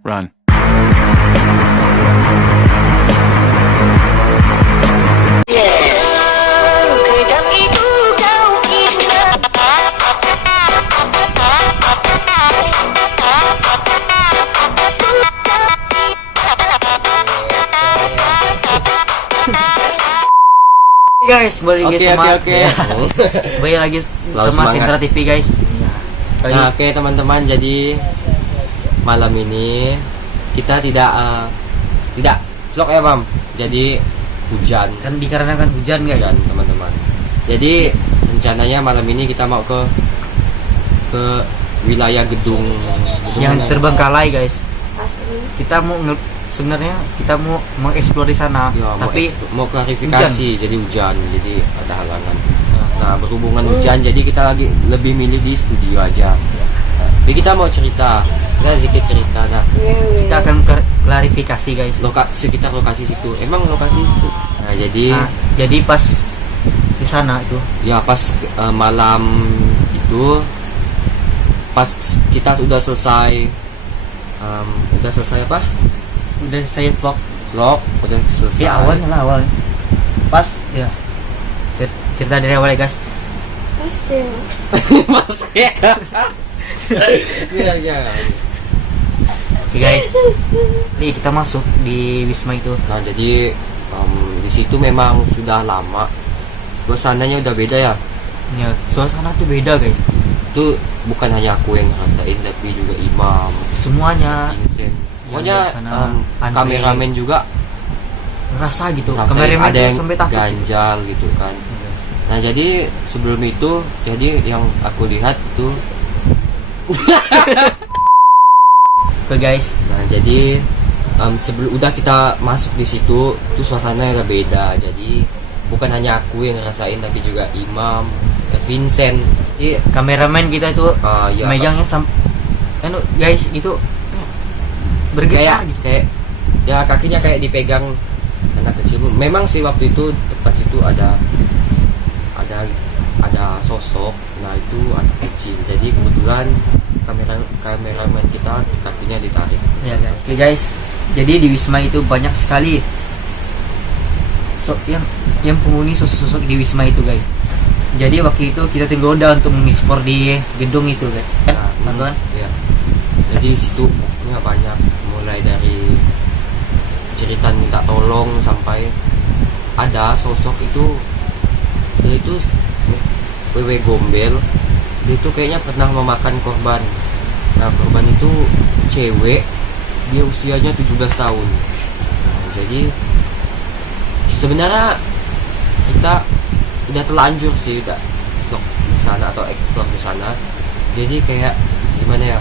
Run. Guys, balik lagi sama balik lagi Selalu sama semangat. Sentra TV guys. Nah, oke teman-teman, jadi malam ini kita tidak vlog ya, Mam. Jadi hujan Kan dikarenakan hujan guys. teman-teman. Jadi rencananya malam ini kita mau ke wilayah gedung Yang mana? terbengkalai guys. Asli. Kita mau sebenarnya kita mau mengeksplor di sana, Ya, tapi mau klarifikasi, jadi hujan, jadi ada halangan. Nah, berhubungan hujan, jadi kita lagi lebih milih di studio aja. Jadi kita mau cerita, sedikit cerita. Nah, kita akan klarifikasi guys. sekitar lokasi situ. Emang lokasi situ. Nah, Jadi pas di sana itu ya pas malam itu, pas kita sudah selesai apa? udah saya vlog Vlog udah selesai. ya awal. Pas ya cerita dari awal ya guys. Pasti. Mas ya. Ya. Oke guys. Nih kita masuk di Wisma itu. Nah, jadi di situ memang sudah lama. Suasananya udah beda ya. Ya, suasana tuh beda guys. Itu bukan hanya aku yang ngerasain, tapi juga Imam, Semuanya Vincent. Pokoknya di sana, Andre. kameramen juga ngerasa gitu. ngerasain Kameramen ada tuh yang sampai takut. ganjal gitu kan. Nah, jadi sebelum itu, jadi yang aku lihat itu Oke guys. nah, jadi sebelum udah kita masuk di situ, itu suasananya udah beda. Jadi bukan hanya aku yang ngerasain, tapi juga Imam, Vincent. Jadi Kameramen kita itu ya, megangnya guys itu bergetar gitu. kayak ya kakinya kayak dipegang anak kecil. Memang sih waktu itu dekat situ ada sosok. Nah, itu anak kecil. Jadi kebetulan kameramen kita kakinya ditarik. Ya guys. Oke guys. Jadi di Wisma itu banyak sekali yang penghuni sosok-sosok di Wisma itu guys. Jadi waktu itu kita tergoda untuk mengeksplor di gedung itu guys. Kan? Ya. Jadi situ pokoknya banyak, mulai dari cerita minta tolong sampai ada sosok itu, dia itu wewe gombel. Dia itu kayaknya pernah memakan korban. Nah, korban itu cewek, dia usianya 17 tahun. Nah, jadi sebenarnya kita udah terlanjur sih udah vlog di sana atau explore di sana. Jadi kayak gimana ya,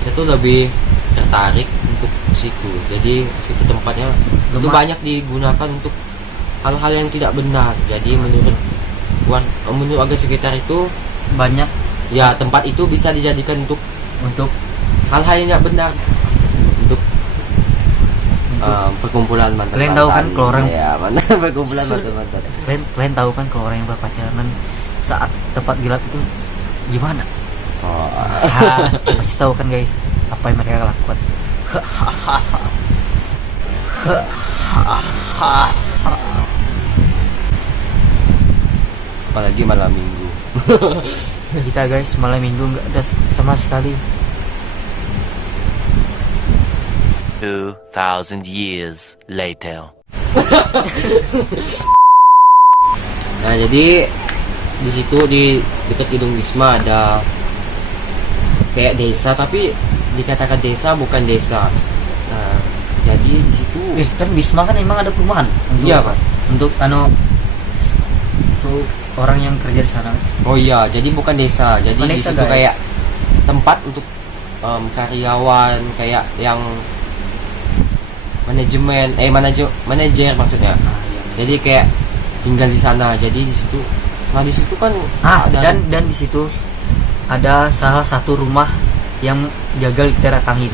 kita tuh lebih tertarik untuk situ. Jadi situ tempatnya itu banyak digunakan untuk hal-hal yang tidak benar. Jadi menurut warga sekitar itu Banyak ya, tempat itu bisa dijadikan untuk hal-hal yang tidak benar, untuk perkumpulan mantan. Kalian tahu kan kalau orang ya, perkumpulan mantan. kalian tahu kan kalau orang yang berpacaran saat tempat gelap itu gimana? Oh, Pasti tahu kan guys apa yang mereka lakukan. apalagi malam minggu. Kita guys malam minggu nggak ada sama sekali. 2,000 years later. Nah, jadi di situ di dekat gedung Wisma ada kayak desa, tapi dikatakan desa bukan desa. Nah, jadi di situ Kan Wisma kan emang ada perumahan untuk, Iya, Pak. untuk orang yang kerja di sana. oh iya, jadi bukan desa. Jadi Bukan di desa, situ guys. kayak tempat untuk karyawan, kayak yang manajer maksudnya. Jadi kayak tinggal di sana. Jadi di situ, nah di situ kan ada dan di situ ada salah satu rumah yang gagal kita datangin.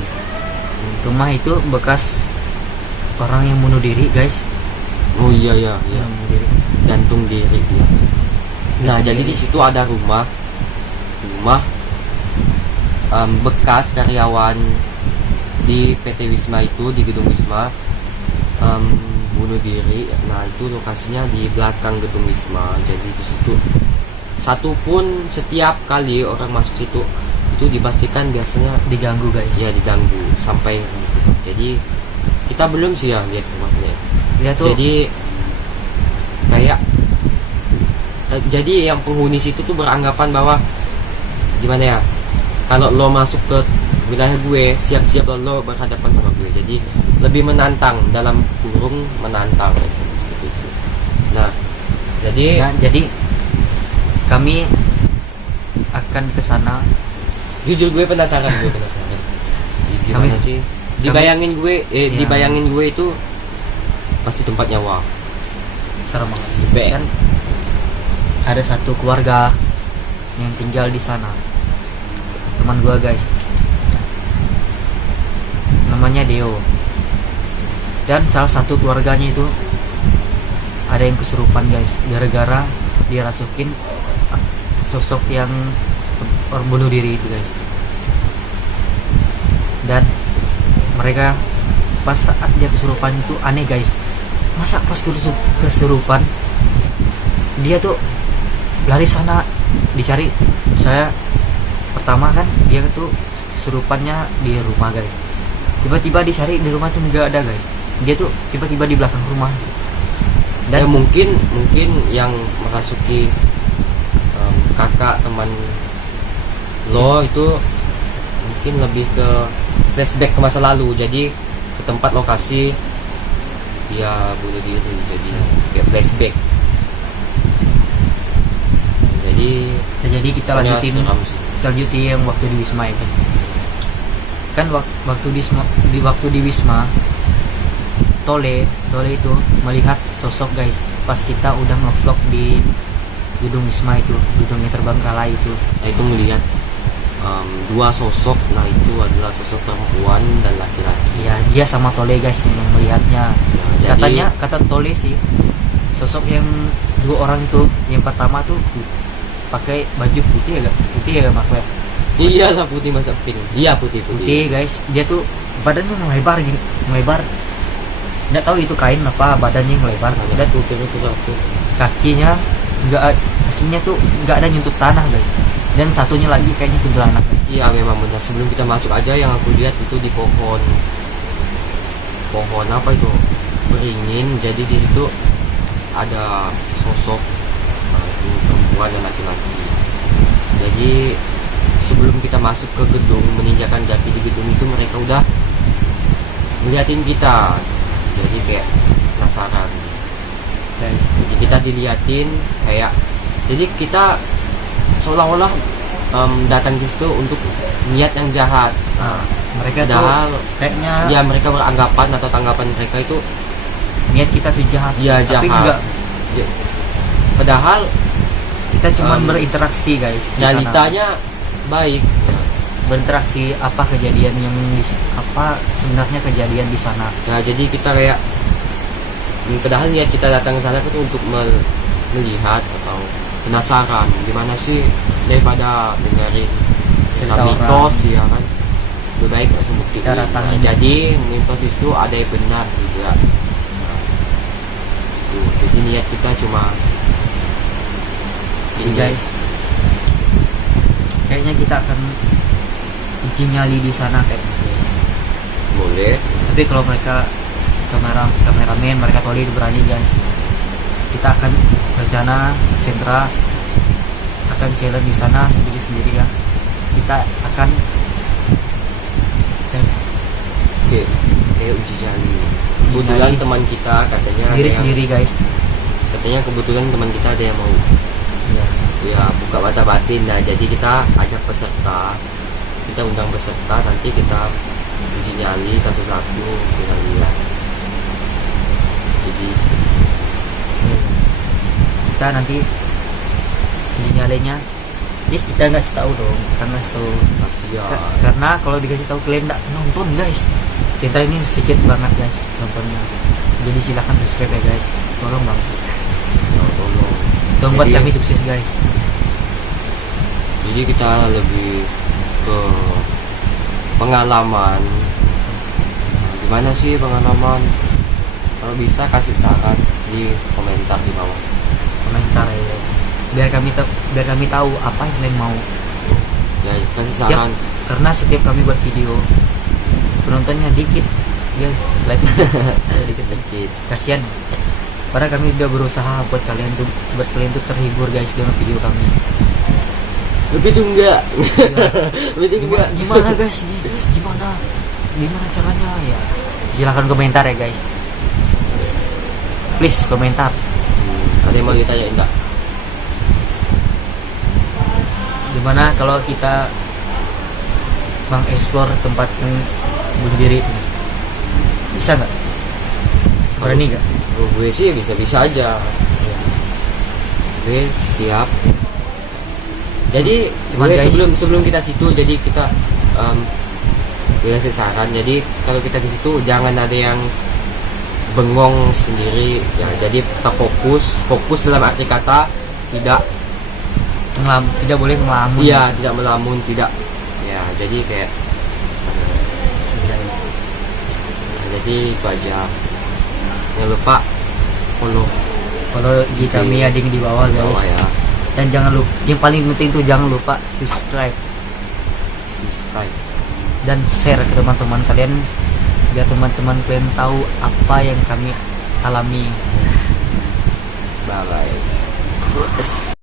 Rumah itu bekas orang yang bunuh diri guys. oh iya, Yang bunuh diri. gantung diri dia. Nah, jadi di situ ada rumah bekas karyawan di PT Wisma itu, di gedung Wisma, bunuh diri. Nah itu lokasinya di belakang gedung Wisma. Jadi di situ satupun setiap kali orang masuk situ itu dipastikan biasanya Diganggu guys. ya diganggu sampai. Jadi kita belum sih ya lihat rumahnya. Dia tuh Jadi kayak jadi yang penghuni situ tuh beranggapan bahwa gimana ya, kalau lo masuk ke wilayah gue, siap-siap lo berhadapan sama gue. Jadi lebih menantang, dalam kurung menantang seperti itu. Nah jadi kami akan ke sana. jujur gue penasaran. Gimana Kami- sih dibayangin gue Ya. dibayangin gue itu pasti tempatnya wah. Serem banget. Bad. Dan ada satu keluarga yang tinggal di sana, teman gua guys, namanya Deo. Dan salah satu keluarganya itu ada yang kesurupan guys, gara-gara dirasukin sosok yang bunuh diri itu guys. Dan mereka pas saat dia kesurupan itu aneh guys, masa pas kesurupan dia tuh lari sana dicari. Saya pertama kan dia tuh kesurupannya di rumah guys, tiba-tiba dicari di rumah tuh nggak ada guys. Dia tuh tiba-tiba di belakang rumah. Dan Dan mungkin yang merasuki kakak teman lo itu mungkin lebih ke flashback ke masa lalu. Jadi ke tempat lokasi dia bunuh diri, jadi kayak flashback. Jadi kita pokoknya lanjutin seram sih. yang waktu di Wisma ya guys. Kan waktu di Wisma Tole itu melihat sosok guys pas kita udah ngevlog di gedung Wisma itu, gedung yang terbengkalai itu. Nah itu melihat dua sosok. Nah itu adalah sosok perempuan dan laki-laki. Ya dia sama Tole guys yang melihatnya. Nah, jadi Kata Tole sih, sosok yang dua orang itu, yang pertama tuh pakai baju putih ya Mak ya. iyalah putih, masa pink. Iya putih. Putih guys, dia tuh badannya melebar gini, nggak tahu itu kain apa, badannya melebar. Dan kakinya tuh nggak ada nyentuh tanah guys. Dan satunya lagi kayaknya kuntilanak. Iya memang benar. Sebelum kita masuk aja yang aku lihat itu di pohon apa itu, beringin. Jadi di situ ada sosok itu perempuan dan laki-laki. Jadi sebelum kita masuk ke gedung, menginjakan kaki di gedung itu, mereka udah ngeliatin kita. Jadi kayak penasaran. Guys, Jadi kita diliatin kayak, jadi kita seolah-olah datang ke situ untuk niat yang jahat. nah, mereka Padahal tuh kayaknya ya mereka beranggapan atau tanggapan mereka itu niat kita tuh jahat. ya Tapi jahat. enggak, Ya, padahal kita cuma Em, berinteraksi guys di sana. realitanya baik. Ya. Berinteraksi apa kejadian yang apa sebenarnya kejadian di sana. Nah jadi kita kayak padahal niat kita datang ke sana itu untuk melihat atau penasaran gimana sih, daripada dengerin cerita Cerita mitos ya kan, lebih baik langsung buktiin. Kita datangin. Nah, jadi mitos itu ada yang benar juga. Nah, itu. Jadi niat kita cuma Jadi guys, kayaknya kita akan uji nyali di sana kayaknya guys. boleh. Tapi kalau mereka kameramen, mereka toli berani guys, kita akan rencana sentra akan challenge di sana sendiri ya. Kita akan Oke, kayak uji nyali. Kebetulan nyali teman kita katanya ada yang, sendiri guys. katanya kebetulan teman kita ada yang mau Ya, ya buka mata batin. Nah jadi kita ajak peserta, kita undang peserta, nanti kita uji nyali satu-satu, kita lihat. Jadi kita nanti uji nyalinya, kita nggak tahu dong, kita nggak tahu. kasihan. Karena kalau dikasih tahu kalian nggak nonton guys, cerita ini sedikit banget guys nontonnya. Jadi silahkan subscribe ya guys, tolong bang, Ya, tolong. tolong buat Jadi- kami sukses guys. Jadi kita lebih ke pengalaman gimana sih pengalaman? Kalau bisa kasih saran di komentar di bawah. Komentar ya guys, biar kami tahu apa yang kalian mau. Ya kasih saran. Karena setiap kami buat video penontonnya dikit guys, like dikit. Kasihan, karena kami udah berusaha buat kalian tuh terhibur guys dengan video kami. Tapi itu enggak. Tapi itu enggak. Gimana guys? Gimana caranya ya? Silahkan komentar ya guys. Please komentar. Ada yang mau ditanyain enggak? Gimana kalau kita mengeksplor tempat yang bunuh diri ini? Bisa nggak? Berani nggak? Kalau gue sih bisa-bisa aja. Gue siap. Jadi Cuman gue guys, sebelum kita situ, jadi kita gue kasih saran. Jadi kalau kita ke situ jangan ada yang bengong sendiri. Ya, jadi kita fokus dalam arti kata tidak boleh melamun. iya, tidak melamun, tidak. Ya, jadi kayak jadi itu aja. Jangan lupa follow di kami ada yang di bawah guys. bawah ya. Dan jangan lupa, yang paling penting tuh jangan lupa subscribe dan share ke teman-teman kalian biar teman-teman kalian tahu apa yang kami alami. Bye bye.